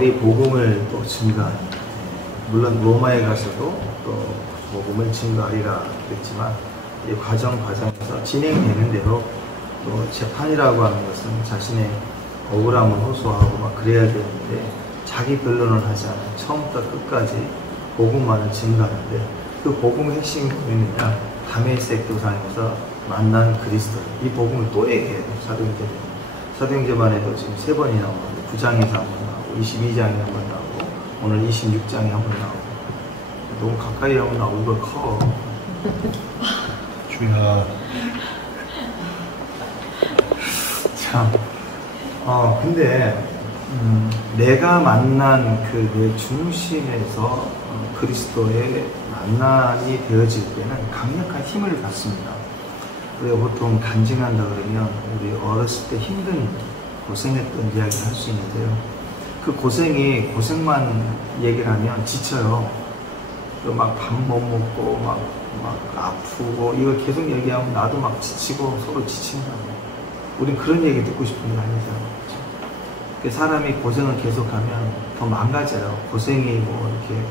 바울이 복음을 또 증가하는, 물론 로마에 가서도 또 복음을 증거하리라 그랬지만 이 과정에서 진행되는 대로 또 재판이라고 하는 것은 자신의 억울함을 호소하고 막 그래야 되는데 자기 변론을 하지 않아요. 처음부터 끝까지 복음만을 증거하는데 그 복음의 핵심이 뭐였느냐? 다메섹 도상에서 만난 그리스도. 이 복음을 또 얘기해요. 사도행전만 해도 지금 3번이 나오는데 9장에서 한 번 나오고 22장에 한 번 나오고 오늘 26장에 한 번 나오고 너무 가까이 하면 나오고 커. 주야. 참. 근데 내가 만난 그 내 중심에서 그리스도의 만남이 되어질 때는 강력한 힘을 받습니다. 우리가 보통 간증한다 그러면 우리 어렸을 때 힘든 고생했던 이야기를 할 수 있는데요. 그 고생만 얘기를 하면 지쳐요. 막 밥 못 먹고 막 아프고 이거 계속 얘기하면 나도 막 지치고 서로 지친다고. 우린 그런 얘기 듣고 싶은 게 아니죠. 사람이 고생을 계속하면 더 망가져요. 고생이 뭐 이렇게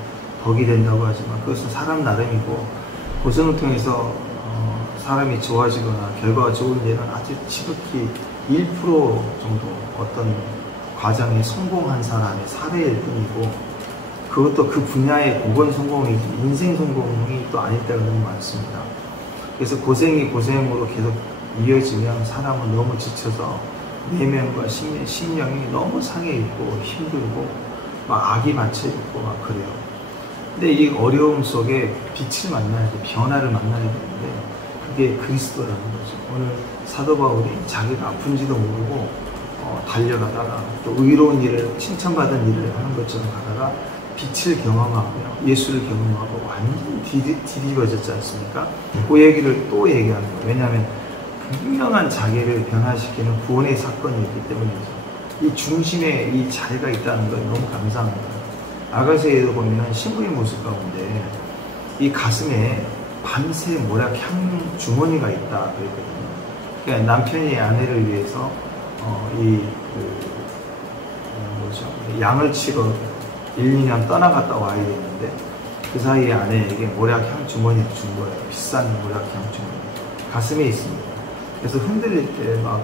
덕이 된다고 하지만 그것은 사람 나름이고 고생을 통해서 사람이 좋아지거나 결과가 좋은 일은 아주 지극히 1% 정도 어떤 과정에 성공한 사람의 사례일 뿐이고 그것도 그 분야의 고건 성공이지 인생 성공이 또 아닐 때가 너무 많습니다. 그래서 고생이 고생으로 계속 이어지면 사람은 너무 지쳐서 내면과 심령이 너무 상해 있고 힘들고 막 악이 맞춰 있고 막 그래요. 근데 이 어려움 속에 빛을 만나야 돼, 변화를 만나야 되는데 그게 그리스도라는 거죠. 오늘 사도 바울이 자기가 아픈지도 모르고 달려가다가 또 의로운 일을 칭찬받은 일을 하는 것처럼 가다가 빛을 경험하고요, 예수를 경험하고 완전히 뒤집어졌지 않습니까? 그 얘기를 또 얘기하는 거예요. 왜냐하면 분명한 자기를 변화시키는 구원의 사건이 있기 때문이죠. 이 중심에 이 자리가 있다는 건 너무 감사합니다. 아가서에도 보면 신부의 모습 가운데 이 가슴에 밤새 모략 향 주머니가 있다 그랬거든요. 그러니까 남편이 아내를 위해서 양을 치러 1, 2년 떠나갔다 와야 되는데 그 사이에 아내에게 모략 향 주머니를 준 거예요. 비싼 모략 향 주머니. 가슴에 있습니다. 그래서 흔들릴 때, 막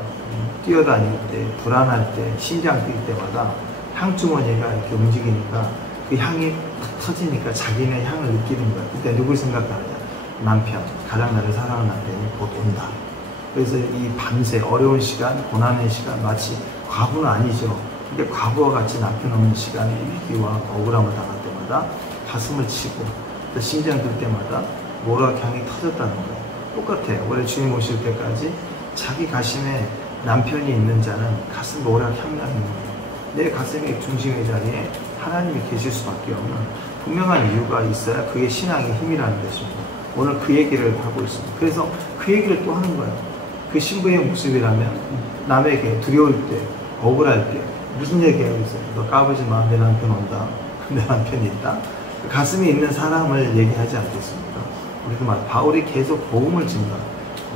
뛰어다닐 때, 불안할 때, 심장 뛸 때마다 향주머니가 이렇게 움직이니까 그 향이 탁 터지니까 자기네 향을 느끼는 거야. 그때 누굴 생각하느냐? 남편, 가장 나를 사랑하는 남편이 곧 온다. 그래서 이 밤새 어려운 시간, 고난의 시간, 마치 과부는 아니죠. 근데 과부와 같이 남편 없는 시간에 위기와 억울함을 당할 때마다 가슴을 치고 또 심장 들 때마다 모락향이 터졌다는 거예요. 똑같아요. 원래 주님 오실 때까지 자기 가슴에 남편이 있는 자는 가슴 모락향 나는 거예요. 내 가슴의 중심의 자리에 하나님이 계실 수밖에 없는 분명한 이유가 있어야 그게 신앙의 힘이라는 것입니다. 오늘 그 얘기를 하고 있습니다. 그래서 그 얘기를 또 하는 거예요. 그 신부의 모습이라면 남에게 두려울 때, 억울할 때 무슨 얘기하고 있어요? 너 까부지 마. 내 남편 온다. 내 남편이 있다. 그 가슴에 있는 사람을 얘기하지 않겠습니까? 우리도 말 바울이 계속 복음을 증거,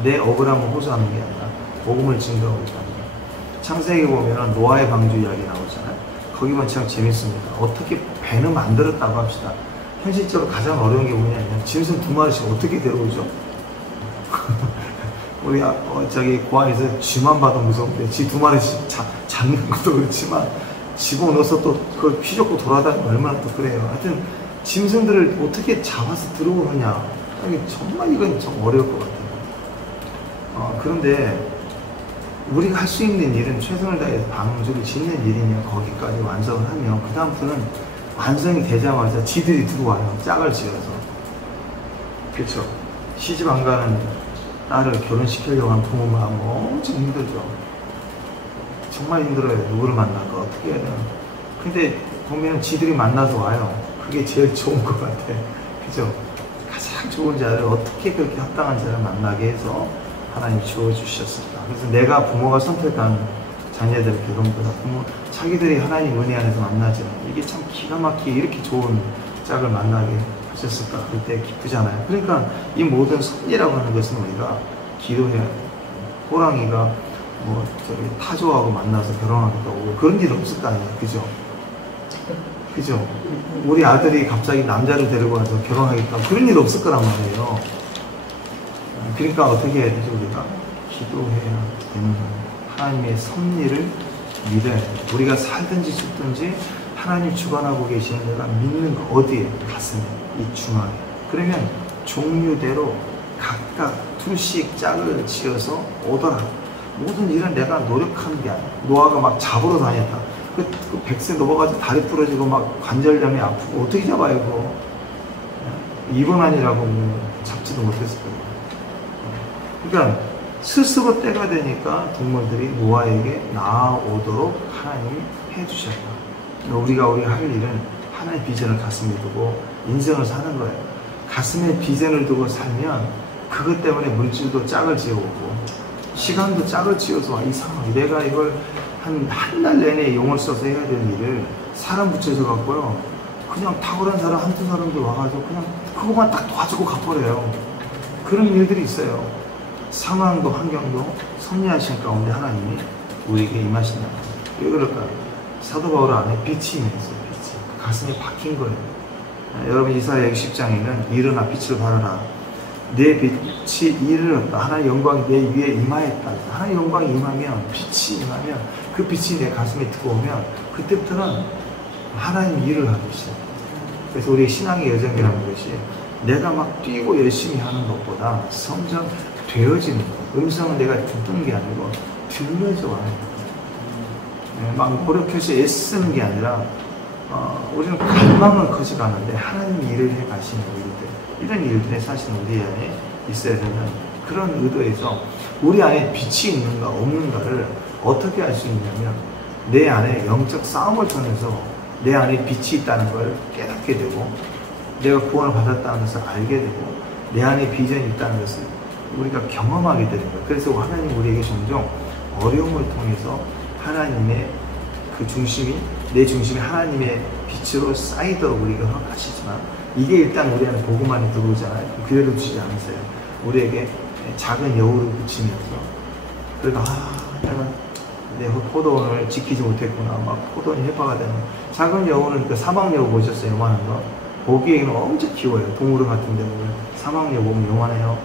내 억울함을 호소하는 게 아니라 복음을 증거하고 있다는 거예요. 창세기 보면 노아의 방주 이야기 나오잖아요. 거기 보면 참 재밌습니다. 어떻게 배는 만들었다고 합시다. 현실적으로 가장 어려운 게 뭐냐면 짐승 2마리씩 어떻게 데려오죠? 우리 고아에서 쥐만 봐도 무서운데 쥐 2마리씩 잡는 것도 그렇지만 집어넣어서 또 그걸 휘젓고 돌아다니면 얼마나 또 그래요. 하여튼 짐승들을 어떻게 잡아서 들어오느냐, 정말 이건 좀 어려울 것 같아요. 그런데 우리가 할 수 있는 일은 최선을 다해서 방주를 짓는 일이면 거기까지 완성을 하면 그 다음부터는 완성이 되자마자 지들이 들어와요. 짝을 지어서. 그렇죠? 시집 안 가는 딸을 결혼시키려고 하는 부모 마음 엄청 힘들죠. 정말 힘들어요. 누구를 만날까 어떻게 해야 되나. 근데 보면 지들이 만나서 와요. 그게 제일 좋은 것 같아. 그죠? 가장 좋은 자를 어떻게 그렇게 합당한 자를 만나게 해서 하나님이 주어주셨을까. 그래서 내가 부모가 선택한 자녀들 결혼보다 부모 자기들이 하나님 은혜 안에서 만나지 이게 참 기가 막히게 이렇게 좋은 짝을 만나게 하셨을까. 그때 기쁘잖아요. 그러니까 이 모든 섭리라고 하는 것은 우리가 기도해야 돼요. 호랑이가 타조하고 만나서 결혼하겠다고 그런 일 없을 거 아니에요. 그죠? 그죠? 우리 아들이 갑자기 남자를 데리고 와서 결혼하겠다. 그런 일 없을 거란 말이에요. 그러니까 어떻게 해야 되죠? 우리가 기도해야 되는 거예요. 하나님의 섭리를 믿어야 돼요. 우리가 살든지 죽든지 하나님 주관하고 계시는 데가 믿는 거 어디에? 가슴에, 이 중앙에. 그러면 종류대로 각각 둘씩 짝을 지어서 오더라. 모든 일은 내가 노력하는 게 아니야. 노아가 막 잡으러 다녔다. 그 100세 넘어가지고 다리 부러지고 막 관절염이 아프고 어떻게 잡아요 그거. 입원하니라고 뭐 잡지도 못했을 거예요. 그러니까 스스로 때가 되니까 동물들이 노아에게 나아오도록 하나님이 해주셨다. 우리가 할 일은 하나님의 비전을 가슴에 두고 인생을 사는 거예요. 가슴에 비전을 두고 살면 그것 때문에 물질도 짝을 지어오고 시간도 짝을 지어서 와. 이상하게 내가 이걸 한 달 내내 용을 써서 해야 되는 일을 사람 붙여서 갖고요. 그냥 탁월한 사람 한두 사람도 와가지고 그냥 그것만 딱 도와주고 가버려요. 그런 일들이 있어요. 상황도 환경도 섭리하신 가운데 하나님이 우리에게 임하신다. 왜 그럴까요? 사도 바울 안에 빛이 있어요. 빛이. 가슴에 박힌 거예요. 여러분 이사야 60장에는 일어나 빛을 발하라. 내 빛이 이르렀다. 하나님의 영광이 내 위에 임하였다. 하나님의 영광이 임하면 빛이 임하면 그 빛이 내 가슴에 들어오면 그때부터는 하나님 일을 하기 시작해요. 그래서 우리의 신앙의 여정이라는 것이 내가 막 뛰고 열심히 하는 것보다 점점 되어지는 것. 음성은 내가 듣는 게 아니고 들려져 와요. 막 노력해서 애쓰는 게 아니라 우리는 갈망은 커져가는데 하나님이 일을 해 가시는 일들, 이런 일들에 사실 우리 안에 있어야 되는 그런 의도에서 우리 안에 빛이 있는가 없는가를 어떻게 알 수 있냐면 내 안에 영적 싸움을 통해서 내 안에 빛이 있다는 걸 깨닫게 되고 내가 구원을 받았다는 것을 알게 되고 내 안에 비전이 있다는 것을 우리가 경험하게 되는 거예요. 그래서 하나님 우리에게 종종 어려움을 통해서 하나님의 그 중심이 내 중심이 하나님의 빛으로 쌓이도록 우리가 허락하시지만 이게 일단 우리 안에 복음 안에 들어오잖아요. 기회를 주지 않으세요. 우리에게 작은 여우를 붙이면서 그러니까 내가 내 포도원을 지키지 못했구나. 막 포도원이 해파가 되는 작은 여우는 그 사막 여우 보셨어요? 요만한 거. 보기에는 엄청 귀여워요. 동물원 같은 데 보면 사막 여우 보면 요만해요.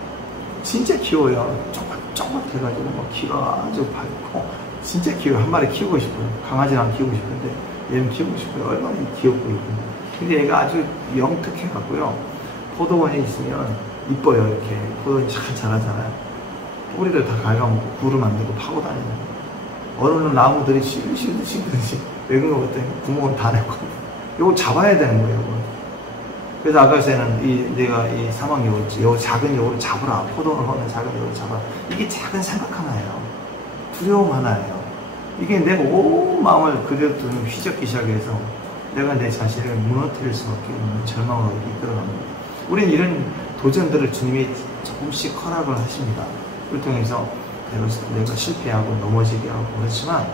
진짜 귀여워요. 쪼글쪼글해가지고 막 귀가 아주 밝고 진짜 귀여워요. 한 마리 키우고 싶어요. 강아지는 안 키우고 싶은데 얘는 키우고 싶어요. 얼마나 귀엽고 이쁘고. 근데 얘가 아주 영특해갖고요. 포도원에 있으면 이뻐요. 이렇게 포도원이 잘 자라잖아요. 뿌리를 다 갉아먹고 굴을 만들고 파고 다니는 거예요. 어느 나무들이 실듯이 왜 그런 거 같더니 구멍을 다 냈고 이거 잡아야 되는 거예요. 이거. 그래서 아까 전에는 내가 이 사막 여우, 작은 여우를 잡으라. 포도원을 하는 작은 여우를 잡아라. 이게 작은 생각 하나예요. 두려움 하나예요. 이게 내가 온 마음을 그려두는 휘젓기 시작해서 내가 내 자신을 무너뜨릴 수밖에 없는 절망으로 이끌어갑니다. 우리는 이런 도전들을 주님이 조금씩 허락을 하십니다. 그걸 통해서 내가 실패하고 넘어지게 하고 그렇지만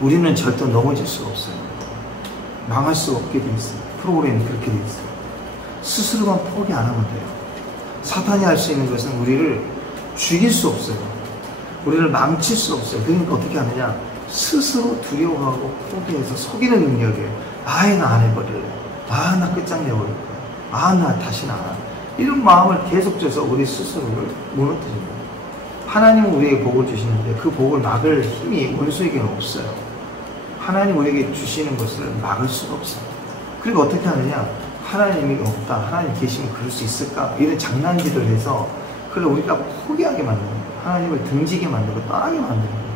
우리는 절대 넘어질 수가 없어요. 망할 수가 없게 돼 있어요. 프로그램이 그렇게 돼 있어요. 스스로만 포기 안 하면 돼요. 사탄이 할 수 있는 것은 우리를 죽일 수 없어요. 우리를 망칠 수 없어요. 그러니까 어떻게 하느냐? 스스로 두려워하고 포기해서 속이는 능력이에요. 아예 나 안 해버릴래. 아, 나 끝장내버릴 거야. 아, 나 다시는 안 해. 이런 마음을 계속 줘서 우리 스스로를 무너뜨립니다. 하나님은 우리에게 복을 주시는데 그 복을 막을 힘이 원수에게는 없어요. 하나님 우리에게 주시는 것을 막을 수가 없어요. 그리고 어떻게 하느냐? 하나님이 없다. 하나님 계시면 그럴 수 있을까? 이런 장난질을 해서 그걸 우리가 포기하게 만드는 거예요. 하나님을 등지게 만들고 떠나게 만드는 거예요.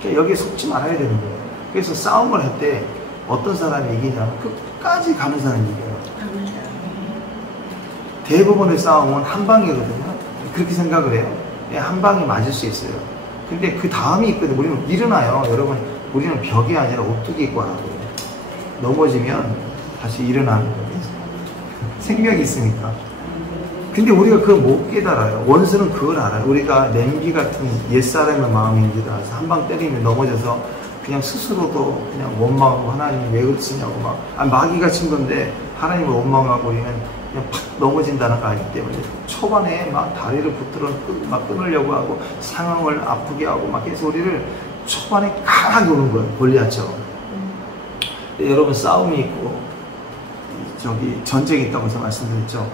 그러니까 여기에 속지 말아야 되는 거예요. 그래서 싸움을 할 때 어떤 사람이 이기냐면 끝까지 가는 사람이 이겨요. 대부분의 싸움은 한 방이거든요. 그렇게 생각을 해요. 한 방이 맞을 수 있어요. 근데 그 다음이 있거든요. 우리는 일어나요. 여러분, 우리는 벽이 아니라 오뚜기 꽈라고요. 넘어지면 다시 일어나는 거예요. 생명이 있으니까. 근데 우리가 그걸 못 깨달아요. 원수는 그걸 알아요. 우리가 냄비 같은 옛사람의 마음인지 알아서 한 방 때리면 넘어져서 그냥 스스로도 그냥 원망하고 하나님 왜 그러시냐고 막 마귀가 친 건데 하나님을 원망하고 우리는 그냥 팍 넘어진다는 걸 알기 때문에 초반에 막 다리를 붙들어 막 끊으려고 하고 상황을 아프게 하고 막 해서 우리를 초반에 강하게 오는 거예요. 골리앗처럼. 여러분 싸움이 있고 저기 전쟁이 있다고 제가 말씀드렸죠.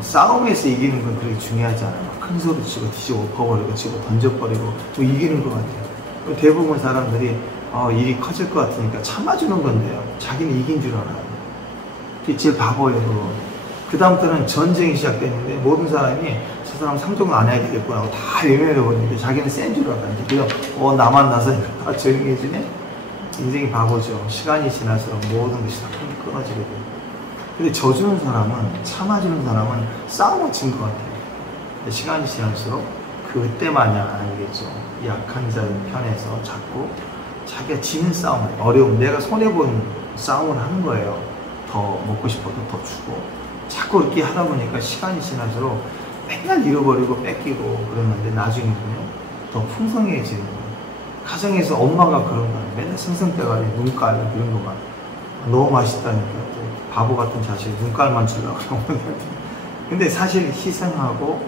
싸움에서 이기는 건 그렇게 중요하지 않아요. 큰 소리 치고 뒤지고 엎어버리고 치고 던져버리고 뭐 이기는 것 같아요. 대부분 사람들이 일이 커질 것 같으니까 참아주는 건데요. 자기는 이긴 줄 알아요. 그게 제일 바보예요. 그 다음부터는 전쟁이 시작되는데 모든 사람이 저 사람 상종을 안 해야 되겠구나 하고 다 외면해버리는데 자기는 센 줄 알았는데 그냥 나만 나서 조용히 해주네? 인생이 바보죠. 시간이 지날수록 모든 것이 다 끊어지게 돼요. 근데 져주는 사람은, 참아주는 사람은 싸움을 진 것 같아요. 시간이 지날수록 그때 마냥 아니겠죠. 약한 자의 편에서 자꾸 자기가 지는 싸움을, 어려움, 내가 손해본 싸움을 하는 거예요. 더 먹고 싶어도 더 주고. 자꾸 이렇게 하다 보니까 시간이 지날수록 맨날 잃어버리고 뺏기고 그러는데 나중에는요, 더 풍성해지는 거예요. 가정에서 엄마가 그런 거예요. 맨날 승승대가리 눈깔 이런 거만. 너무 맛있다니까 또 바보 같은 자식 눈깔만 주려고 근데 사실 희생하고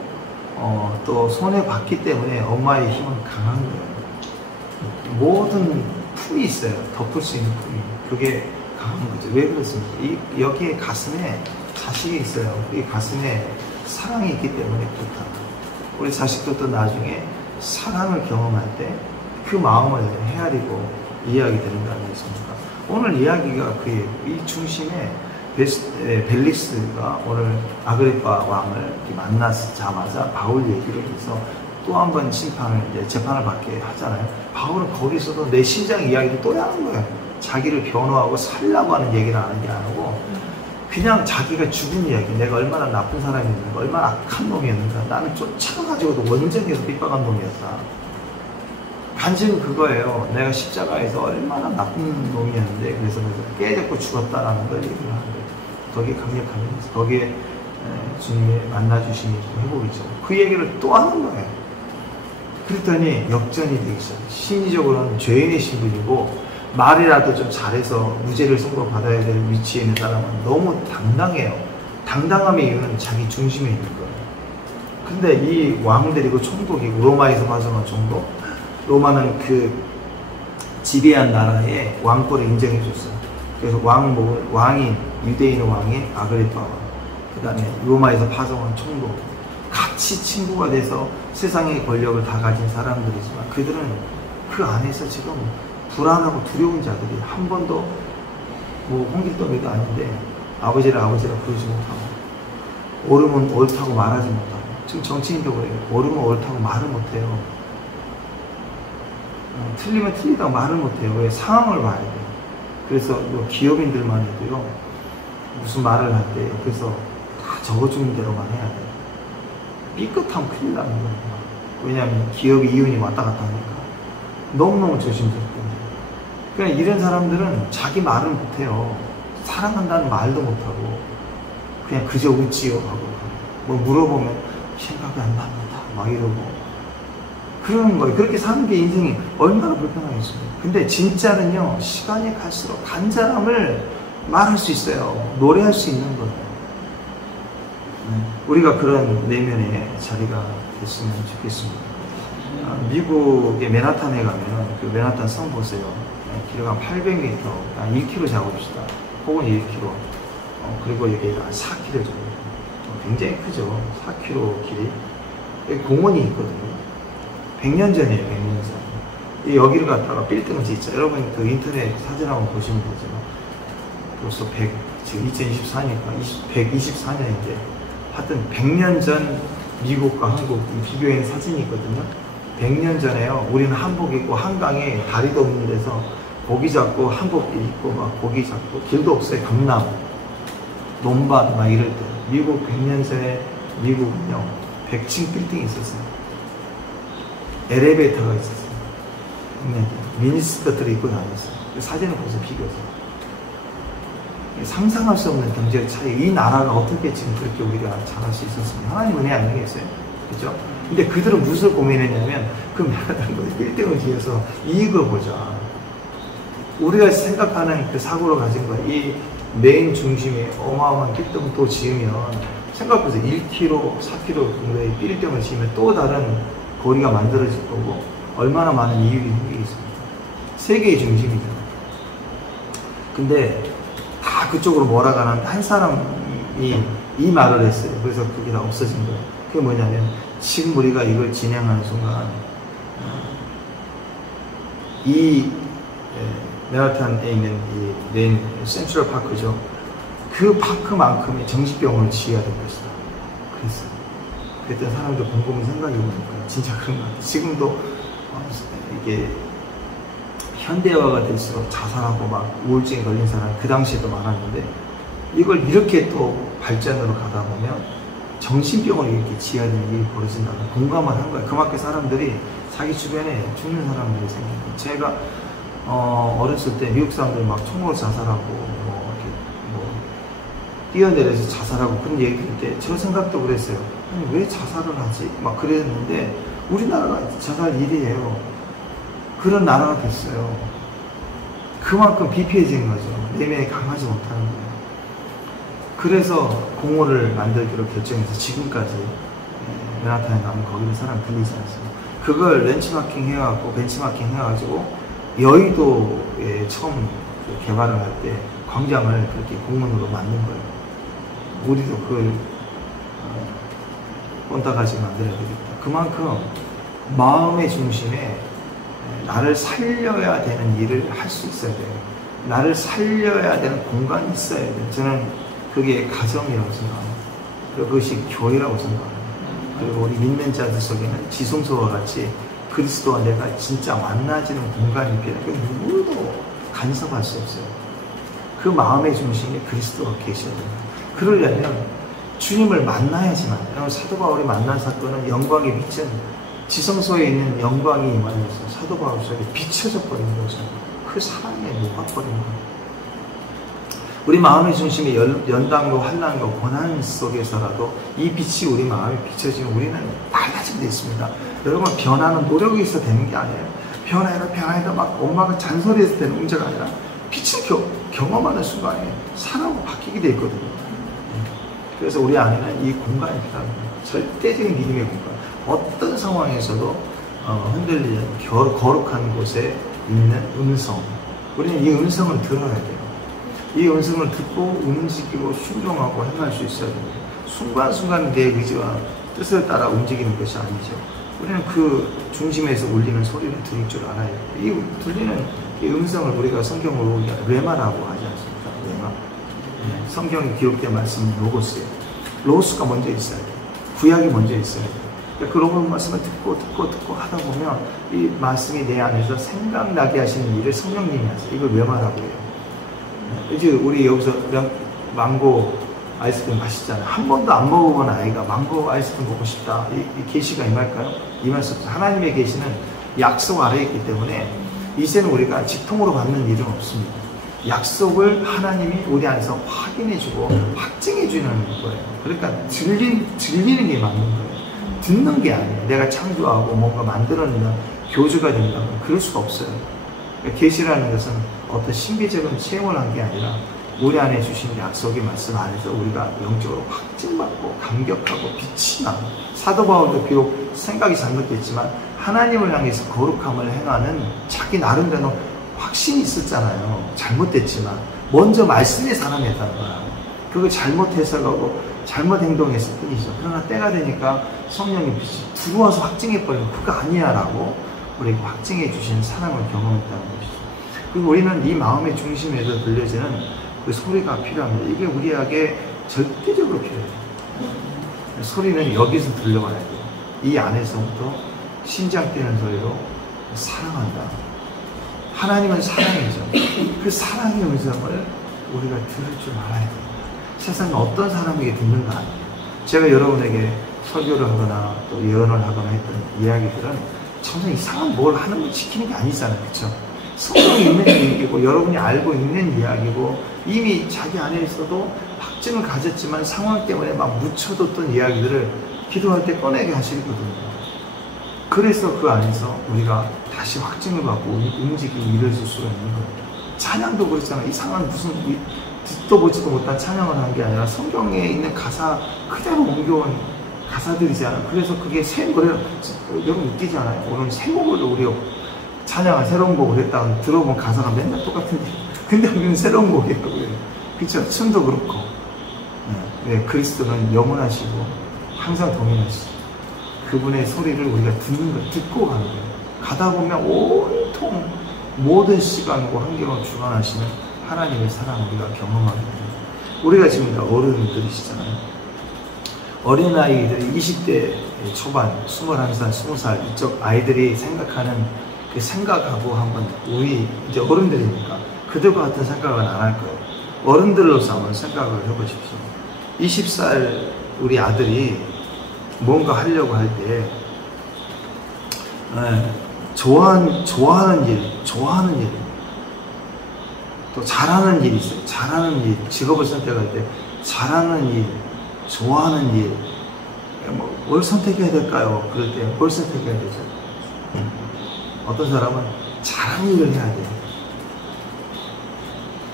또 손해봤기 때문에 엄마의 힘은 강한 거예요. 모든 품이 있어요. 덮을 수 있는 품이. 그게 강한 거죠. 왜 그렇습니까? 여기에 가슴에 자식이 있어요. 이 가슴에 사랑이 있기 때문에 그렇다. 우리 자식들도 나중에 사랑을 경험할 때 그 마음을 헤아리고 이해하게 되는 거 아니겠습니까? 오늘 이야기가 그의 이 중심에 벨릭스가 오늘 아그리파 왕을 만나자마자 바울 얘기를 해서 또 한 번 재판을 받게 하잖아요. 바울은 거기서도 내 신장 이야기를 또 하는 거예요. 자기를 변호하고 살라고 하는 얘기를 하는 게 아니고 그냥 자기가 죽은 이야기, 내가 얼마나 나쁜 사람이었는가, 얼마나 악한 놈이었는가, 나는 쫓아가지고도 원정에서 핍박한 놈이었다. 간증은 그거예요. 내가 십자가에서 얼마나 나쁜 놈이었는데 그래서 깨졌고 죽었다라는 걸 얘기를 하는 거예요. 거기에 강력하면서 거기에 주님의 만나주심이 회복이죠. 그 얘기를 또 하는 거예요. 그랬더니 역전이 되기 시작해요. 심리적으로는 죄인의 신분이고 말이라도 좀 잘해서 무죄를 선고받아야 될 위치에 있는 사람은 너무 당당해요. 당당함의 이유는 자기 중심에 있는 거예요. 근데 이 왕들이고 총독이고 로마에서 가져온 총독, 로마는 그 지배한 나라의 왕권을 인정해 줬어요. 그래서 왕인 유대인 왕인 아그리파 왕, 그 다음에 로마에서 파송한 총독, 같이 친구가 돼서 세상의 권력을 다 가진 사람들이지만 그들은 그 안에서 지금 불안하고 두려운 자들이 한 번도 홍길동이도 아닌데 아버지라 부르지 못하고 옳으면 옳다고 말하지 못하고, 지금 정치인도 그래요. 옳으면 옳다고 말을 못해요. 틀리면 틀리다고 말을 못해요. 왜? 상황을 봐야 돼요. 그래서 기업인들만 해도요, 무슨 말을 할 때 옆에서 다 적어주는 대로만 해야 돼요. 삐끗하면 큰일 나는 거예요. 왜냐하면 기업이 이윤이 왔다 갔다 하니까 너무너무 조심스럽거든요. 그냥 이런 사람들은 자기 말을 못해요. 사랑한다는 말도 못하고 그냥 그저 웃지요 하고 뭐 물어보면 생각이 안 납니다 막 이러고 그러는 거예요. 그렇게 사는 게 인생이 얼마나 불편하겠습니까? 근데 진짜는요, 시간이 갈수록 간절함을 말할 수 있어요. 노래할 수 있는 거예요. 우리가 그런 내면의 자리가 됐으면 좋겠습니다. 미국의 맨하탄에 가면 그 맨하탄 성 보세요. 길이가 800m, 1km 잡읍시다. 혹은 1km. 그리고 여기가 한 4km 정도. 굉장히 크죠. 4km 길이. 여기 공원이 있거든요. 100년 전이에요, 100년 전. 여기를 갔다가 빌딩을 짓죠. 여러분 그 인터넷 사진 한번 보시면 되죠. 벌써 지금 2024니까 124년인데 하여튼 100년 전 미국과 한국 비교한 사진이 있거든요. 100년 전에요, 우리는 한복 입고 한강에 다리도 없는 데서 고기 잡고 한복 입고 막 고기 잡고 길도 없어요. 강남, 논밭 막 이럴 때. 미국 100년 전에 미국은요 100층 빌딩이 있었어요. 엘리베이터가 있었어요. 미니스커트를 입고 다녔어요. 그 사진을 보세요. 비교해서. 상상할 수 없는 경제적 차이. 이 나라가 어떻게 지금 그렇게 우리가 잘할 수 있었습니까? 하나님 은혜 아니겠어요? 그죠? 근데 그들은 무엇을 고민했냐면 그 맨하탄 거에 빌딩을 지어서 이익을 보자. 우리가 생각하는 그 사고를 가진 거야. 이 메인 중심에 어마어마한 빌딩을 또 지으면 생각보다 1km, 4km 정도의 빌딩을 지으면 또 다른 거리가 만들어질 거고 얼마나 많은 이익이 생기겠습니까? 세계의 중심이잖아요. 근데 다 그쪽으로 몰아가는 한 사람이 이 말을 했어요. 그래서 그게 다 없어진 거예요. 그게 뭐냐면 지금 우리가 이걸 진행하는 순간 이 맨하탄에 있는 이 메인 센트럴 파크죠. 그 파크만큼의 정신병원을 지어야 될 것이다. 그랬어요. 그랬던 사람들 곰곰이 생각해보니까 진짜 그런 것 같아요. 지금도 이게 현대화가 될수록 자살하고 막 우울증에 걸린 사람이 그 당시에도 많았는데 이걸 이렇게 또 발전으로 가다 보면 정신병원을 이렇게 지어야 되는 일이 벌어진다는 공감을 한 거예요. 그만큼 사람들이 자기 주변에 죽는 사람들이 생깁니다. 제가 어렸을 때 미국 사람들이 막 총으로 자살하고 뭐 뛰어내려서 자살하고 그런 얘기 들을 때 저 생각도 그랬어요. 아니 왜 자살을 하지? 막 그랬는데 우리나라가 자살 1위예요. 그런 나라가 됐어요. 그만큼 비피해진 거죠. 내면이 강하지 못하는 거예요. 그래서 공호를 만들기로 결정해서 지금까지 맨하탄에 가면 거기는 사람 들리지 않습니다. 그걸 벤치마킹 해가지고 여의도에 처음 개발을 할 때 광장을 그렇게 공문으로 만든 거예요. 우리도 그걸 꼰따가지 만들어야 되겠다. 그만큼 마음의 중심에 나를 살려야 되는 일을 할 수 있어야 돼요. 나를 살려야 되는 공간이 있어야 돼요. 저는 그게 가정이라고 생각합니다. 그리고 그것이 교회라고 생각합니다. 그리고 우리 믿는 자들 속에는 지성소와 같이 그리스도와 내가 진짜 만나지는 공간이 필요해요. 누구도 간섭할 수 없어요. 그 마음의 중심에 그리스도가 계셔야 됩니다. 그러려면 주님을 만나야지만. 사도 바울이 만난 사건은 영광의 빛은 지성소에 있는 영광이 임하여서 사도 바울 속에 비춰져 버린 거죠. 그 사랑에 녹아버린 거예요. 우리 마음의 중심에 연단과 환난과 고난 속에서라도 이 빛이 우리 마음에 비춰지면 우리는 달라지게 되어 있습니다. 여러분 변화는 노력이 있어 되는 게 아니에요. 변화해라 막 엄마가 잔소리해서 되는 문제가 아니라 빛을 경험하는 순간에 사람으로 바뀌게 되어 있거든요. 그래서 우리 안에는 이 공간이 필요합니다. 절대적인 믿음의 공간. 어떤 상황에서도 흔들리지 않는 거룩한 곳에 있는 음성. 우리는 이 음성을 들어야 돼요. 이 음성을 듣고 움직이고 순종하고 행할 수 있어야 됩니다. 순간순간 내 의지와 뜻을 따라 움직이는 것이 아니죠. 우리는 그 중심에서 울리는 소리를 들을 줄 알아야 돼요. 이 들리는 이 음성을 우리가 성경으로 레마라고 하지 않습니까? 레마. 성경에 기록된 말씀은 로고스예요. 로고스가 먼저 있어야 돼요. 구약이 먼저 있어야 돼요. 그 로고스 말씀을 듣고 하다 보면 이 말씀이 내 안에서 생각나게 하시는 일을 성령님이 하세요. 이걸 레마라고 해요. 이제 우리 여기서 망고 아이스크림 맛있잖아요. 한 번도 안 먹어본 아이가 망고 아이스크림 먹고 싶다. 이 계시가 임할까요? 임할 수 없어요. 하나님의 계시는 약속 아래에 있기 때문에 이제는 우리가 직통으로 받는 일은 없습니다. 약속을 하나님이 우리 안에서 확인해주고 확증해주는 거예요. 그러니까 들리는 게 맞는 거예요. 듣는 게 아니에요. 내가 창조하고 뭔가 만들어내는 교주가 된다면 그럴 수가 없어요. 계시라는 것은 어떤 신비적인 체험을 한 게 아니라 우리 안에 주신 약속의 말씀 안에서 우리가 영적으로 확증받고 감격하고 빛이 나고, 사도 바울도 비록 생각이 잘못됐지만 하나님을 향해서 거룩함을 행하는 자기 나름대로 확신이 있었잖아요. 잘못됐지만 먼저 말씀의 사람이었다는 거야. 그걸 잘못 해석하고 잘못 행동했을 뿐이죠. 그러나 때가 되니까 성령의 빛이 들어와서 확증해버리면 그거 아니야 라고 우리에게 확증해 주신 사랑을 경험했다는 것이죠. 그리고 우리는 이 마음의 중심에서 들려지는 그 소리가 필요합니다. 이게 우리에게 절대적으로 필요해요. 소리는 여기서 들려와야 돼요. 이 안에서부터 심장 뛰는 소리로 사랑한다. 하나님은 사랑이죠. 그 사랑의 음성을 우리가 들을 줄 알아야 돼요. 세상에 어떤 사람에게 듣는가 아니에요. 제가 여러분에게 설교를 하거나 또 예언을 하거나 했던 이야기들은 전혀 이상한 뭘 하는 걸 지키는 게 아니잖아요. 그렇죠? 성경에 있는 얘기고 여러분이 알고 있는 이야기고 이미 자기 안에 있어도 확증을 가졌지만 상황 때문에 막 묻혀뒀던 이야기들을 기도할 때 꺼내게 하시거든요. 그래서 그 안에서 우리가 다시 확증을 받고 움직임이 이루어질 수가 있는 거예요. 찬양도 그렇잖아요. 이상한 무슨 듣도 보지도 못한 찬양을 한 게 아니라 성경에 있는 가사 그대로 옮겨온 가사들이잖아요. 그래서 그게 새 노래, 여러분 웃기지 않아요? 오늘 새 곡을 우리가 찬양을 새로운 곡을 했다고 들어보면 가사가 맨날 똑같은데 근데 우리는 새로운 곡이라고 그래요. 그쵸? 춤도 그렇고 네, 그리스도는 영원하시고 항상 동일하시죠. 그분의 소리를 우리가 듣고 가는 거예요. 가다 보면 온통 모든 시간과 환경을 주관하시는 하나님의 사랑을 우리가 경험하게 됩니다. 우리가 지금 어른들이시잖아요. 어린아이들이 20대 초반, 21살, 20살 이쪽 아이들이 생각하는 그 생각하고 한번 우리 이제 어른들이니까 그들과 같은 생각은 안 할 거예요. 어른들로서 한번 생각을 해보십시오. 20살 우리 아들이 뭔가 하려고 할 때 좋아하는 일, 또 잘하는 일이 있어요. 잘하는 일, 직업을 선택할 때 잘하는 일, 좋아하는 일, 뭘 선택해야 될까요? 그럴 때 뭘 선택해야 되죠? 어떤 사람은 잘하는 일을 해야 돼요.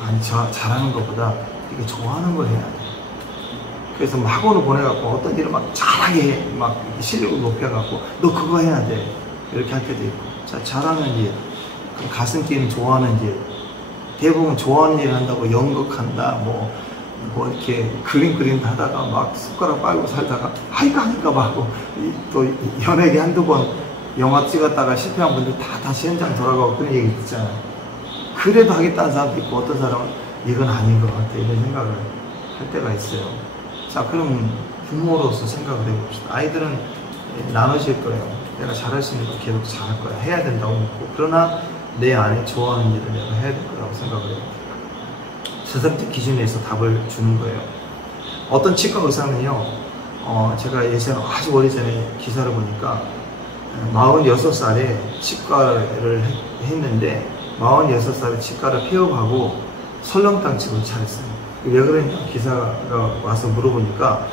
아니, 잘하는 것보다 되게 좋아하는 걸 해야 돼요. 그래서 막 학원을 보내갖고 어떤 일을 막 잘하게 해. 막 실력을 높여갖고 너 그거 해야 돼. 이렇게 할 때도 있고. 자, 잘하는 일, 가슴 뛰는 좋아하는 일. 대부분 좋아하는 일 한다고 연극한다, 뭐 이렇게 그림 하다가 막 손가락 빨고 살다가 이거 하니까 막 하고 또 연예계 한두 번 영화 찍었다가 실패한 분들 다 다시 현장 돌아가고 그런 얘기 있잖아요. 그래도 하겠다는 사람도 있고 어떤 사람은 이건 아닌 것 같아 이런 생각을 할 때가 있어요. 자, 그럼 부모로서 생각을 해봅시다. 아이들은 나눠질 거예요. 내가 잘할 수 있는 거 계속 잘할 거야. 해야 된다고 믿고. 그러나 내 안에 좋아하는 일을 내가 해야 될 거라고 생각을 해요. 세상적 기준에서 답을 주는 거예요. 어떤 치과 의사는요, 제가 예전에 아주 오래전에 기사를 보니까 46살에 치과를 했는데 46살에 치과를 폐업하고 설렁탕 집을 차렸어요. 왜 그랬냐? 기사가 와서 물어보니까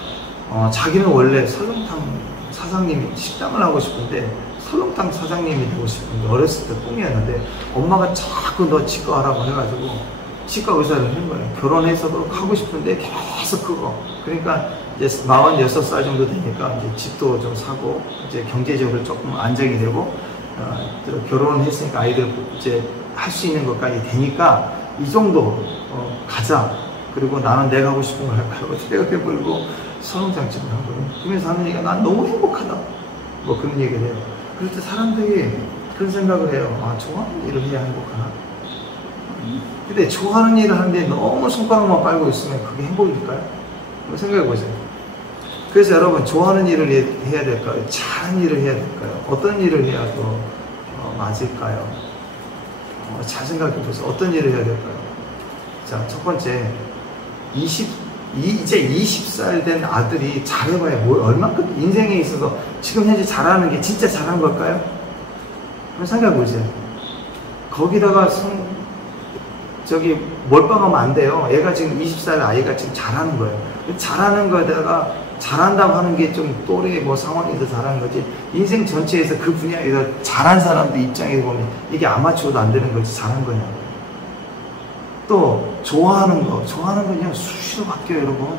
자기는 원래 설렁탕 사장님이 식당을 하고 싶은데 설렁탕 사장님이 되고 싶은데 어렸을 때 꿈이었는데 엄마가 자꾸 너 치과 하라고 해가지고 치과 의사를 한 거예요. 결혼해서도 하고 싶은데 계속 그거. 그러니까 이제 46살 정도 되니까 이제 집도 좀 사고 이제 경제적으로 조금 안정이 되고 결혼을 했으니까 아이들 이제 할 수 있는 것까지 되니까 이 정도 가자. 그리고 나는 내가 하고 싶은 걸 할까? 생각해버리고 설렁탕집을 한 거예요. 그러면서 하는 얘기가 난 너무 행복하다. 뭐 그런 얘기를 해요. 그럴 때 사람들이 그런 생각을 해요. 아, 좋아하는 일을 해야 행복하나? 근데 좋아하는 일을 하는데 너무 손가락만 빨고 있으면 그게 행복일까요? 한번 생각해 보세요. 그래서 여러분, 좋아하는 일을 해야 될까요? 잘하는 일을 해야 될까요? 어떤 일을 해야 더 맞을까요? 잘 생각해 보세요. 어떤 일을 해야 될까요? 자, 첫 번째, 이제 20살 된 아들이 잘해봐야 얼만큼 인생에 있어서 지금 현재 잘하는 게 진짜 잘한 걸까요? 한번 생각해 보세요. 거기다가 몰빵하면 안 돼요. 얘가 지금 20살 아이가 지금 잘하는 거예요. 잘하는 거에다가 잘한다고 하는 게 좀 또래 상황에서 잘하는 거지, 인생 전체에서 그 분야에서 잘한 사람들 입장에서 보면 이게 아마추어도 안 되는 거지 잘한 거냐. 또 좋아하는 거 그냥 수시로 바뀌어요. 여러분,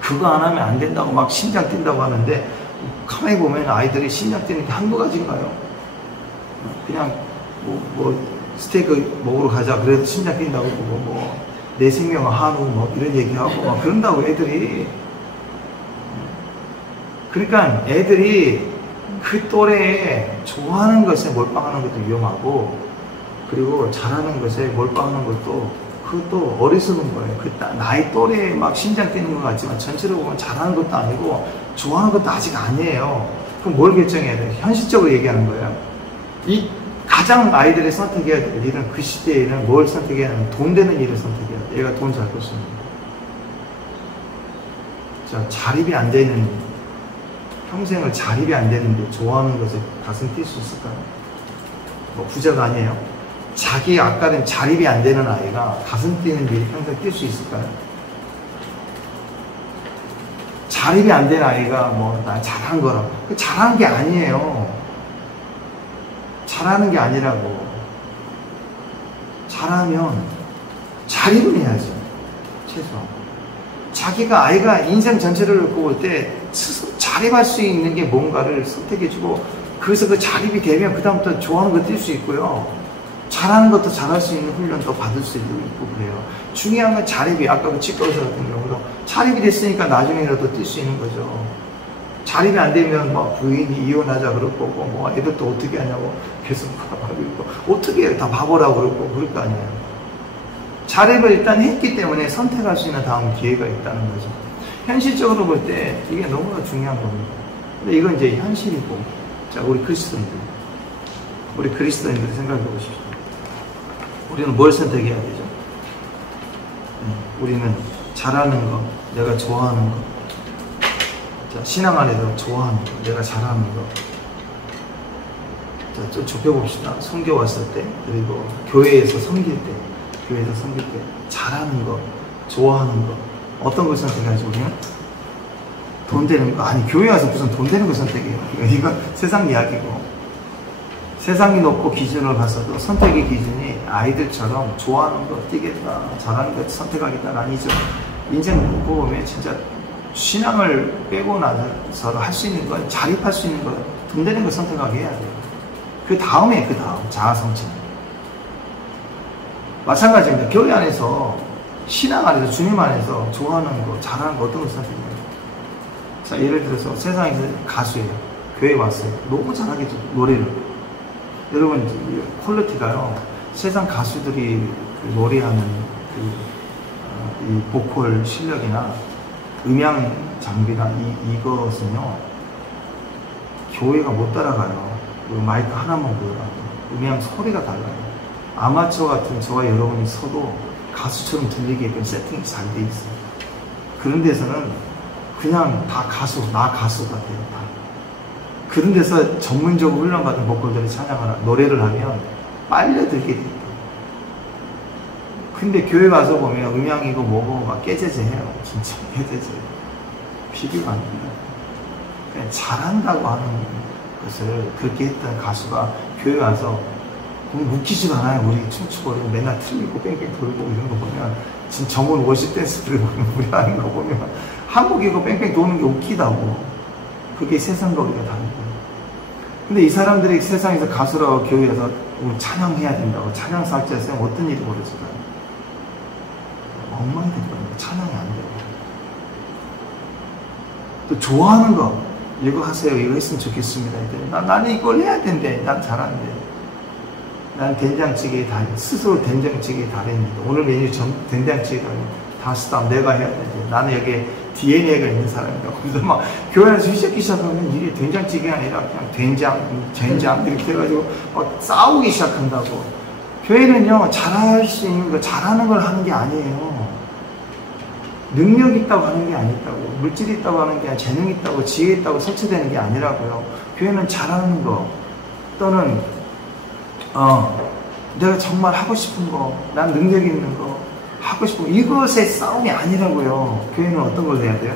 그거 안 하면 안 된다고 막 심장 뛴다고 하는데 가만히 보면 아이들이 심장 뛰는 게 한두 가지인가요? 그냥 스테이크 먹으러 가자 그래서 심장 뛴다고 보고 내 생명은 한우 이런 얘기하고 막 그런다고 애들이. 그러니까 애들이 그 또래에 좋아하는 것에 몰빵하는 것도 위험하고, 그리고 잘하는 것에 몰빵하는 그것도 어리석은 거예요. 나이 또래에 막 심장 뛰는 것 같지만 전체적으로 보면 잘하는 것도 아니고 좋아하는 것도 아직 아니에요. 그럼 뭘 결정해야 돼요? 현실적으로 얘기하는 거예요. 가장 아이들이 선택해야 될 일은, 그 시대에는 뭘 선택해야 하냐면 돈 되는 일을 선택해야 돼. 얘가 돈 잘 벌 수 있는 거. 자, 자립이 안 되는, 평생을 자립이 안 되는데 좋아하는 것에 가슴 뛸 수 있을까요? 부자가 아니에요. 자기 아까는 자립이 안 되는 아이가 가슴 뛰는 일이 평생 뛸 수 있을까요? 자립이 안 되는 아이가 나 잘한 거라고. 잘한 게 아니에요. 잘하는 게 아니라고. 잘하면 자립은 해야죠. 최소한. 아이가 인생 전체를 놓고 볼 때 스스로 자립할 수 있는 게 뭔가를 선택해주고 그래서 그 자립이 되면 그다음부터 좋아하는 거 뛸 수 있고요. 잘하는 것도 잘할 수 있는 훈련도 받을 수 있고 그래요. 중요한 건 자립이, 아까 그 치과의사 같은 경우도 자립이 됐으니까 나중에라도 뛸 수 있는 거죠. 자립이 안 되면 뭐 부인이 이혼하자 그럴 거고, 뭐 애들 또 어떻게 하냐고 계속 하고 있고, 어떻게 해요? 다 바보라고 그러고 그럴 거 아니에요. 자립을 일단 했기 때문에 선택할 수 있는 다음 기회가 있다는 거죠. 현실적으로 볼 때 이게 너무나 중요한 겁니다. 근데 이건 이제 현실이고, 자, 우리 그리스도인들 생각해 보십시오. 우리는 뭘 선택해야 되죠? 우리는 잘하는 거, 내가 좋아하는 거. 자, 신앙 안에서 좋아하는 거, 내가 잘하는 거. 자, 좀 좁혀봅시다. 선교 왔을 때, 그리고 교회에서 섬길 때, 잘하는 거, 좋아하는 거. 어떤 걸 선택하지, 우리는? 돈 되는 거. 아니, 교회 와서 무슨 돈 되는 거 선택해요. 이건 세상 이야기고. 세상이 높고 기준을 봤어도 선택의 기준이 아이들처럼 좋아하는 거 뛰겠다, 잘하는 거 선택하겠다가 아니죠. 인생 놓고 보면 진짜 신앙을 빼고 나서 할 수 있는 건, 자립할 수 있는 거, 돈 되는 거 선택하게 해야 돼요. 그 다음 자아성찰. 마찬가지입니다. 교회 안에서, 신앙 안에서, 주님 안에서 좋아하는 거, 잘하는 거 어떤 걸 선택해요? 자, 예를 들어서 세상에서 가수예요. 교회 왔어요. 너무 잘하겠죠, 노래를. 여러분, 퀄리티가요, 세상 가수들이 노래하는 이 보컬 실력이나 음향 장비나 이것은요, 교회가 못 따라가요. 마이크 하나만 보여라고. 음향 소리가 달라요. 아마추어 같은 저와 여러분이 서도 가수처럼 들리게끔 세팅이 잘 돼 있어요. 그런 데서는 그냥 다 나 가수 같아요. 다. 그런 데서 전문적으로 훈련받은 보컬들이 찬양을, 노래를 하면 빨려들게 돼요. 근데 교회 가서 보면 음향이고 뭐고 막 깨제제해요. 진짜 깨제제. 비교가 안 됩니다. 그냥 잘한다고 하는 것을 그렇게 했던 가수가 교회 와서 웃기지도 않아요. 우리 춤추고 맨날 틀리고 뺑뺑 돌고 이런 거 보면, 진짜 전문 워십 댄스들을 우리 하는 거 보면 한국이고 뺑뺑 도는 게 웃기다고. 그게 세상과 우리가 다른 거예요. 근데 이 사람들이 세상에서 가수라고 교회에서 찬양해야 된다고 찬양 살자에서 어떤 일이 벌어질까요? 엉망이 될 겁니다. 찬양이 안 돼요. 또 좋아하는 거, 이거 하세요. 이거 했으면 좋겠습니다. 나는 이걸 해야 된대. 난 잘하는데. 난 된장찌개의 달인, 스스로 된장찌개의 달인입니다. 오늘 메뉴 된장찌개 달인. 다스다 내가 해야 되는데. 나는 여기에 DNA가 있는 사람이다. 그래서 막 교회에서 시작하면 이게 된장찌개가 아니라 그냥 젠장 이렇게 해가지고 막 싸우기 시작한다고. 교회는요, 잘할 수 있는 거, 잘하는 걸 하는 게 아니에요. 능력 있다고 하는 게 아니다고. 물질이 있다고 하는 게 아니라 재능 있다고, 지혜 있다고 설치되는 게 아니라고요. 교회는 잘하는 거, 또는 내가 정말 하고 싶은 거, 난 능력 있는 거, 하고 싶은 거, 이것의 싸움이 아니라고요. 교회는 어떤 걸 해야 돼요?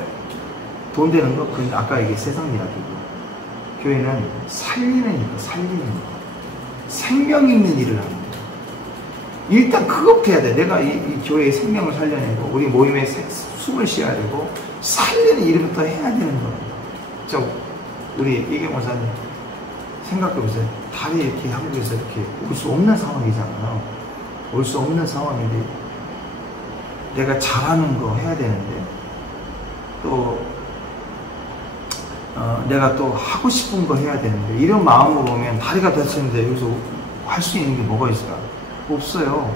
돈 되는 거? 그건 아까 이게 세상 이야기고. 교회는 살리는 일, 살리는 거. 생명 있는 일을 합니다. 일단 그것부터 해야 돼. 내가 이 교회의 생명을 살려내고, 우리 모임에 숨을 쉬어야 되고, 살리는 일부터 해야 되는 거예요. 우리 이계 목사님, 생각해보세요. 달이 이렇게 한국에서 이렇게 올 수 없는 상황이잖아요. 올 수 없는 상황인데, 내가 잘하는 거 해야 되는데, 또 내가 또 하고 싶은 거 해야 되는데, 이런 마음으로 보면 다리가 다치는데 여기서 할 수 있는 게 뭐가 있을까? 없어요.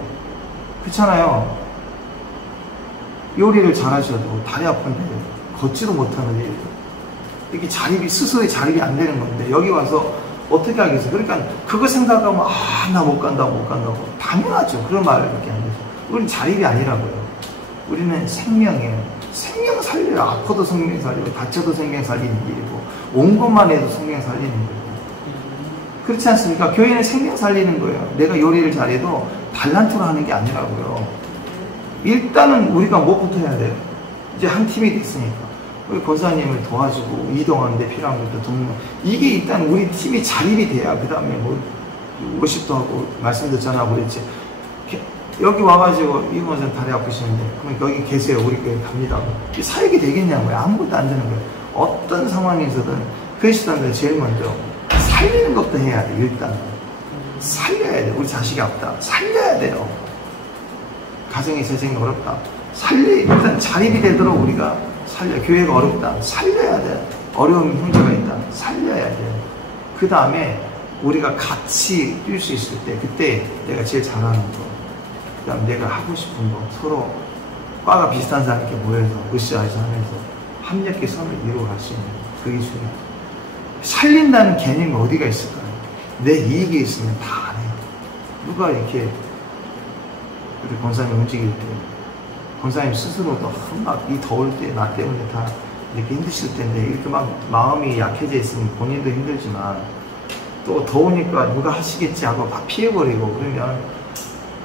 그렇잖아요. 요리를 잘하셔도 다리 아픈데 걷지도 못하는데 이렇게 스스로의 자립이 안 되는 건데, 여기 와서 어떻게 하겠어요? 그러니까 그거 생각하면 나 못 간다고. 당연하죠. 그런 말밖에 안 되죠. 우리는 자립이 아니라고요. 우리는 생명이에요. 생명 살려요. 아파도 생명 살리고, 다쳐도 생명 살리는 일이고, 온 것만 해도 생명 살리는 거예요. 그렇지 않습니까? 교회는 생명 살리는 거예요. 내가 요리를 잘해도 달란트로 하는 게 아니라고요. 일단은 우리가 뭐부터 해야 돼요? 이제 한 팀이 됐으니까 우리 권사님을 도와주고, 이동하는데 필요한 것도 돕는, 이게 일단 우리 팀이 자립이 돼야 그 다음에 뭐 워십도 하고 말씀도 전하고 그랬지. 여기 와가지고 이 권사님 다리 아프시는데 그럼 여기 계세요. 우리 교회 갑니다. 사역이 되겠냐고요. 아무것도 안 되는 거예요. 어떤 상황에서든 그리스도인들 제일 먼저 살리는 것도 해야 돼. 일단 살려야 돼. 우리 자식이 없다, 살려야 돼요. 가정의 재생이 어렵다, 일단 자립이 되도록 우리가 살려. 교회가 어렵다, 살려야 돼. 어려운 형제가 있다, 살려야 돼. 그 다음에 우리가 같이 뛸 수 있을 때, 그때 내가 제일 잘하는 거, 그 다음 내가 하고 싶은 거, 서로 과가 비슷한 사람 이렇게 모여서 으쌰으쌰 하면서 합력의 선을 이루어갈 수 있는, 그게 중요해요. 살린다는 개념이 어디가 있을까요? 내 이익이 있으면 다 안 해요. 누가 이렇게 우리 권사님 움직일 때, 권사님 스스로도 막 이 더울 때 나 때문에 다 이렇게 힘드실 텐데, 이렇게 막 마음이 약해져 있으면 본인도 힘들지만, 또 더우니까 누가 하시겠지 하고 막 피해버리고, 그러면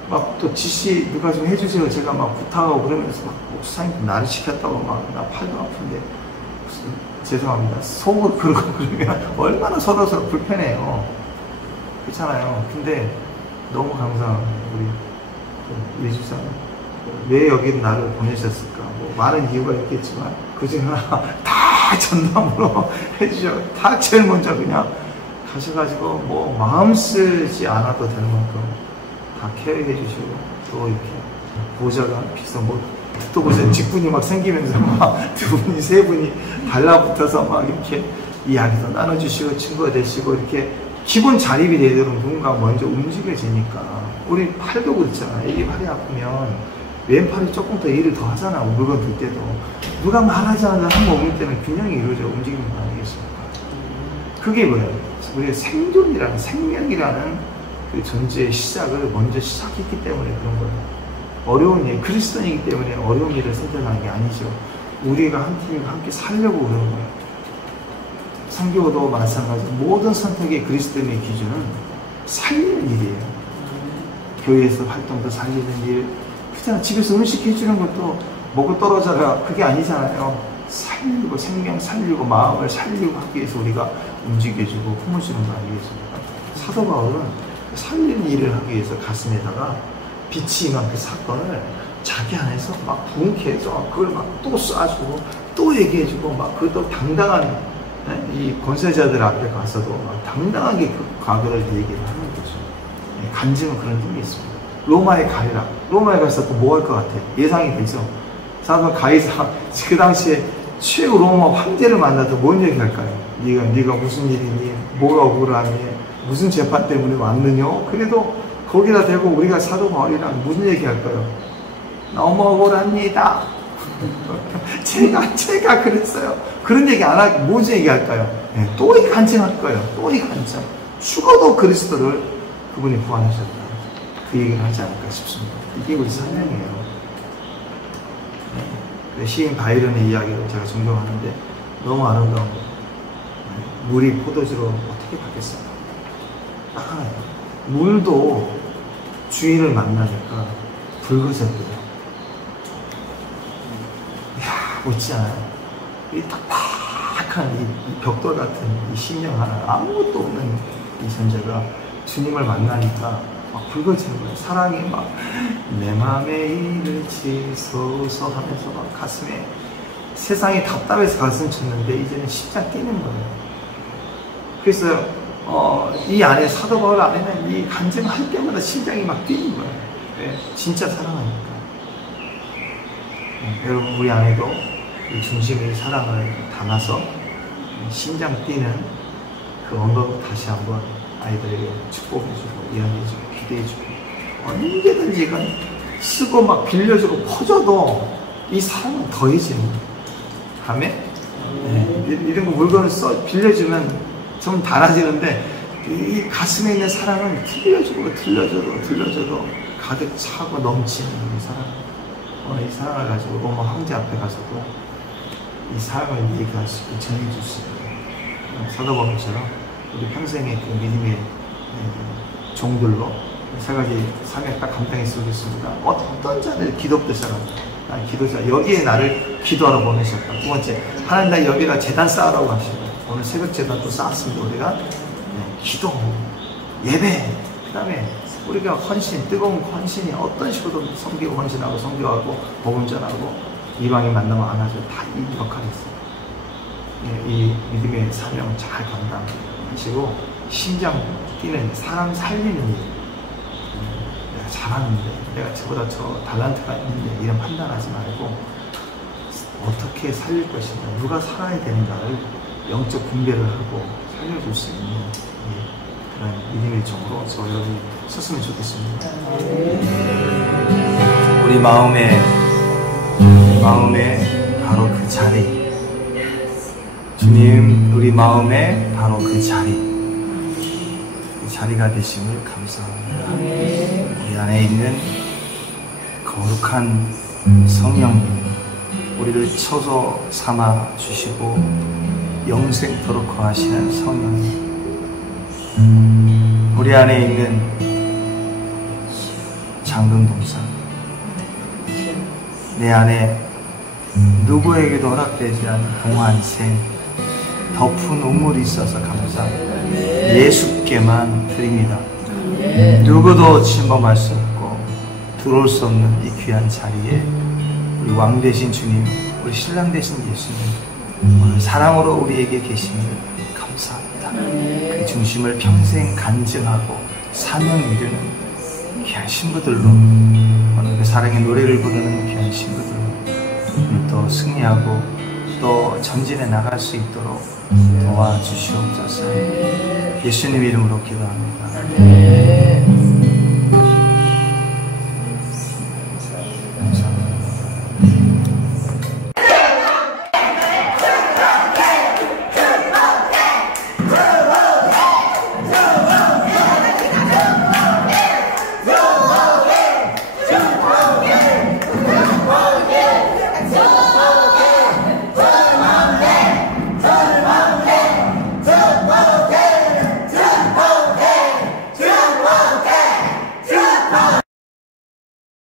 막 또 지시 누가 좀 해주세요 제가 막 부탁하고 그러면서 막 목사님 나를 시켰다고 막 나 팔도 아픈데 죄송합니다 속으로 그러고 그러면 얼마나 서로 불편해요. 그렇잖아요. 근데 너무 감사합니다. 우리 집사님 왜 여기 나를 보내셨을까, 뭐 많은 이유가 있겠지만 그중에 하나 다 전담으로 해주셔. 다 제일 먼저 그냥 가셔가지고 뭐 마음 쓰지 않아도 될 만큼 다 케어해 주시고, 또 이렇게 보좌가 비서 또 보세요. 직분이 막 생기면서 막 두 분이 세 분이 달라붙어서 막 이렇게 이야기도 나눠주시고 친구가 되시고, 이렇게 기본 자립이 되도록 누군가 먼저 움직여지니까. 우리 팔도 그렇잖아. 애기 팔이 아프면 왼팔이 조금 더 일을 더 하잖아. 물건 들 때도 누가 말하지 않아도 한 번 옮길 때는 균형이 이루어져 움직이는 거 아니겠습니까? 그게 뭐예요? 우리의 생존이라는, 생명이라는 그 존재의 시작을 먼저 시작했기 때문에 그런 거예요. 어려운 일, 그리스도인이기 때문에 어려운 일을 선택하는 게 아니죠. 우리가 한 팀과 함께 살려고 그러는 거예요. 선교도 마찬가지. 모든 선택의 그리스도인의 기준은 살리는 일이에요. 교회에서 활동도 살리는 일, 그렇잖아. 집에서 음식 해주는 것도 먹고 떨어져라, 그게 아니잖아요. 살리고, 생명 살리고, 마음을 살리고 하기 위해서 우리가 움직여주고 품어주는 거 아니겠습니까? 사도 바울은 살리는 일을 하기 위해서 가슴에다가 빛이 임한 그 사건을 자기 안에서 막 부흥케 해서 그걸 막 또 쏴주고 또 얘기해주고, 막 그것도 당당한 이 권세자들 앞에 가서도 막 당당하게 그 과거를 얘기를 하는 거죠. 간증은 그런 힘이 있습니다. 로마에 가리라. 로마에 가서 또 뭐 할 것 같아? 예상이 되죠. 사도 가이사 그 당시에 최고 로마 황제를 만나서 뭔 얘기할까요? 네가 무슨 일이니? 뭐가 억울하니? 무슨 재판 때문에 왔느냐? 그래도 거기다 대고 우리가 사도 바울이랑 무슨 얘기할까요? 너무 억울합니다. 제가 그랬어요. 그런 얘기 안 하고 무슨 얘기할까요? 네, 또 이 간증할 거예요. 또 이 간증. 죽어도 그리스도를 그분이 구원하셨다. 그 얘기를 하지 않을까 싶습니다. 이게 우리 사명이에요. 네, 시인 바이런의 이야기를 제가 존경하는데 너무 아름다운 거예요. 물이 포도주로 어떻게 바뀌었어요? 딱 하나예요. 물도 주인을 만나니까 붉어졌대요. 이야, 멋지지 않아요? 이 딱딱한 이 벽돌 같은 이 심령 하나, 아무것도 없는 이 존재가 주님을 만나니까 막 붉어지는 거예요. 사랑이 막 내 맘에 이르치소서 하면서 막 가슴에, 세상이 답답해서 가슴 쳤는데 이제는 십자 뛰는 거예요. 그래서 이 안에, 사도 바울 안에는 이 간증할 때마다 심장이 막 뛰는 거예요. 네, 진짜 사랑하니까. 네, 여러분 우리 안에도 이 중심의 사랑을 담아서 심장 뛰는 그 언덕 다시 한번 아이들에게 축복해주고 이야기해주고 기대해주고, 언제든지 이건 쓰고 막 빌려주고 퍼줘도 이 사랑은 더해지는 다음에 이런 거 물건을 빌려주면 좀 달아지는데, 이 가슴에 있는 사랑은 들려줘도 가득 차고 넘치는 이 사랑. 이 사랑을 가지고 로마 황제 앞에 가서도 이 사랑을 얘기할 수 있고 전해줄 수 있고, 사도 바울처럼 우리 평생의 그 믿음의 종들로 세 가지 사명 딱 감당했으면 좋겠습니다. 어떤 자를 기도부터 시작합니다. 난 기도자, 여기에 나를 기도하러 보내셨다. 두 번째, 하나님 나 여기다 제단 쌓으라고 하시고, 오늘 새벽 제단도 쌓았습니다. 우리가 기도, 예배, 그 다음에 우리가 헌신, 뜨거운 헌신이 어떤 식으로든 섬기고 헌신하고 선교하고 복음 전하고 이방인 만나면 안아줘, 다 이 역할이 있어요. 이 믿음의 사명 잘 감당하시고 심장 뛰는 사람 살리는 일. 내가 잘하는데, 내가 저보다 저 달란트가 있는데 이런 판단하지 말고 어떻게 살릴 것인가, 누가 살아야 되는가를 영적 분별을 하고 살려줄 수 있는 그런 믿음의 종으로 저 여러분이 섰으면 좋겠습니다. 우리 마음에 바로 그 자리, 주님, 우리 마음에 바로 그 자리가 되심을 감사합니다. 우리 안에 있는 거룩한 성령님, 우리를 처소 삼아 주시고 영생토록 거하시는 성령님, 우리 안에 있는 장근동산, 내 안에 누구에게도 허락되지 않은 동안생, 덮은 우물이 있어서 감사합니다. 예수께만 드립니다. 누구도 침범할 수 없고 들어올 수 없는 이 귀한 자리에 우리 왕 되신 주님, 우리 신랑 되신 예수님, 오늘 사랑으로 우리에게 계심을 감사합니다. 그 중심을 평생 간증하고 사명 이루는 귀한 신부들로, 오늘 그 사랑의 노래를 부르는 귀한 신부들로 또 승리하고 또 전진해 나갈 수 있도록 도와주시옵소서. 예수님 이름으로 기도합니다.